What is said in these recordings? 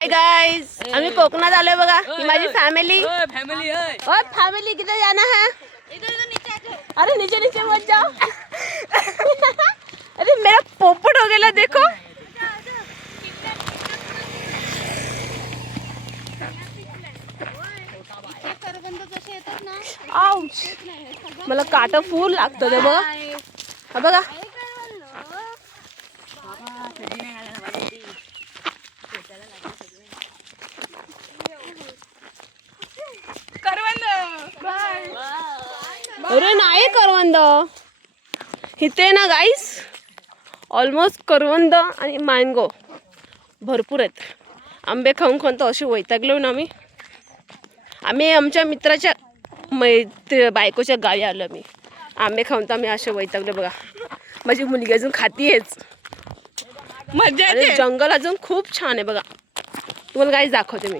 Guys आम्ही कोकणात आलोय बघा. ही माझी फॅमिली. फॅमिली किधर जाना है? अरे नीचे नीचे मत जाओ. अरे मेरा पोपट हो गया देखो. आउच. मला काटा फुल लागतं ते बघा. हा बघा. अरे नाही करवंद इथे ना गाईस. ऑलमोस्ट करवंद आणि मँगो भरपूर आहेत. आंबे खाऊन खाऊन तर अशी वैतागलो ना आम्ही आमच्या मित्राच्या बायकोच्या गावी आलो. मी आंबे खाऊन तर आम्ही असे वैतागलो बघा. माझी मुलगी अजून खातीयेच. मजा येते. जंगल अजून खूप छान आहे बघा. तुम्हाला गाईस दाखवते मी.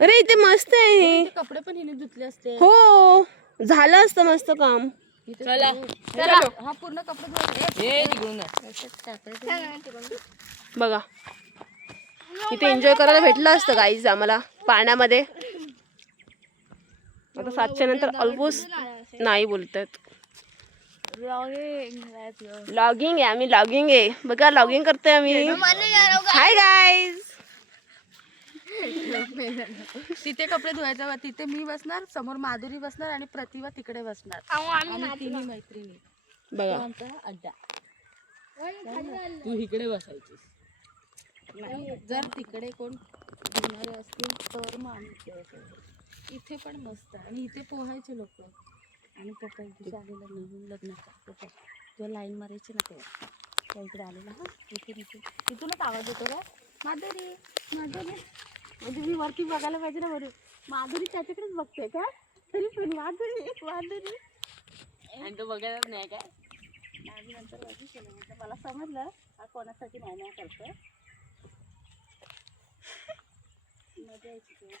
अरे इथे मस्त आहे. कपडे पण हिने धुतले असते. हो झालं असतं मस्त काम. हा पूर्ण कपडे बघा इथे एन्जॉय करायला भेटलं असतं गाईज आम्हाला पाण्यामध्ये. आता 7च्या नंतर ऑलमोस्ट नाही बोलतात. लॉगिंग आहे आम्ही. लॉगिंग आहे बघा. लॉगिंग करतोय आम्ही. Hi guys. तिथे कपडे धुवायचं. तिथे मी बसणार, समोर माधुरी बसणार आणि प्रतिभा तिकडे बसणार. आणि तिन्ही मैत्रिणी. बघा आमचा अड्डा. तू इकडे बसायची. जर तिकडे कोण धुणारे असतील तर मग आम्ही इकडे बसायचो. इथे पण मस्त. आणि इथे पोहायचे लोक. आणि पप्पा इथे आलेला नवीन लग्नाचा पप्पा जो लाईन मारायची ना तेव्हा त्या इकडे आलेला. हा इथे इथे तिथूनच आवाज येतो का माधुरी माधुरी. म्हणजे मी वरती बघायला पाहिजे ना. बरोबर माधुरी त्याच्याकडेच बघते का तरी पण माधुरी माधुरी. आणि तो बघायलाच नाही काय. आम्ही नंतर वाजी केलं. म्हटलं मला समजलं हा कोणासाठी नाही करतो. मजा यायची.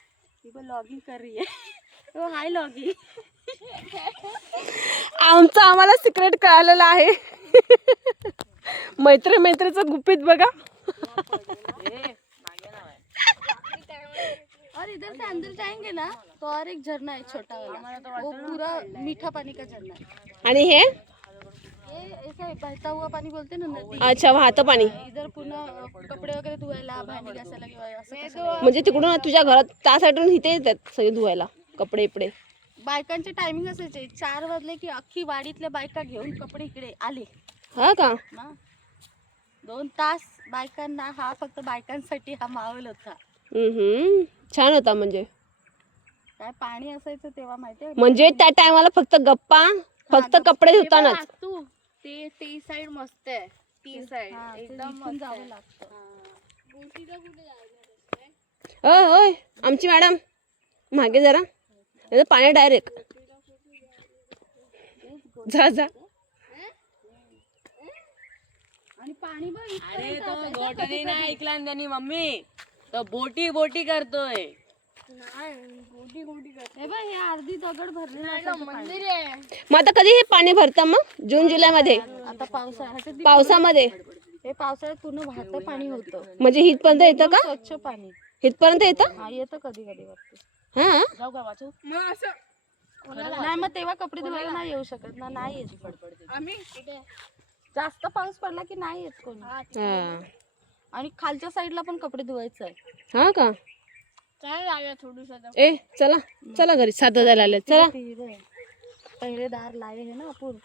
ती पण लॉगिंग कर रही है. हो हाय लॉगिंग. आमचं आम्हाला सिक्रेट कळालेलं आहे. मैत्रीचं गुपित बघा. और इधर से अंदर जाएंगे ना तो और एक झरना है छोटा वाला. वो पूरा मीठा पानी का झरना है. आणि हे ऐसा बहता हुआ पानी बोलते ना नदी. अच्छा वाहतं पाणी. इधर पूर्ण कपडे वगैरे धुवायला भांडी घासायला किंवा असं. म्हणजे तिकडून तुझ्या घरात त्या साईडून इथे येतात सगळे धुवायला कपडे इकडे. बायकांचे टायमिंग असायचे 4 वाजले की अख्खी वाडीतल्या बायका घेऊन कपडे इकडे आले. हा का. 2 तास बायकांना. हा फक्त बायकांसाठी हा माहोल होता. छान होता. म्हणजे काय पाणी असायचं तेव्हा माहितीये. म्हणजे त्या टायमाला फक्त गप्पा फक्त कपडे धुतानाच. ते साइड मस्त आहे. ती साइड एकदम जावं लागतं. ओय आमची मॅडम मागे जरा. पाणी डायरेक्ट जा जा. आणि पाणी बघ. अरे तो गोटनी नाही ऐकला त्यांनी. मम्मी तो बोटी बोटी करतोय. हे बघ हे अर्धी दगड भरलेलं मंदिर आहे. मग आता कधी हे पाणी भरतं मग? जून जुलै मध्ये. आता पावसामध्ये हे पावसाळ्यात पूर्ण वाहतं पाणी होतं. म्हणजे हितपर्यंत येतं का? स्वच्छ पाणी हितपर्यंत येतं. हा येतं कधी कधी वरती. हा जाऊ का वाचू. नाही मग तेव्हा कपडे धुवायला नाही येऊ शकत ना. नाही येत आम्ही. जास्त पाऊस पडला की नाही येत कोणी. आणि खालच्या साईडला पण कपडे धुवायचं आहे. हा का. थोडस ए चला चला घरी 7 वाजायला आले. चला पहिले दार लाये है ना आपण.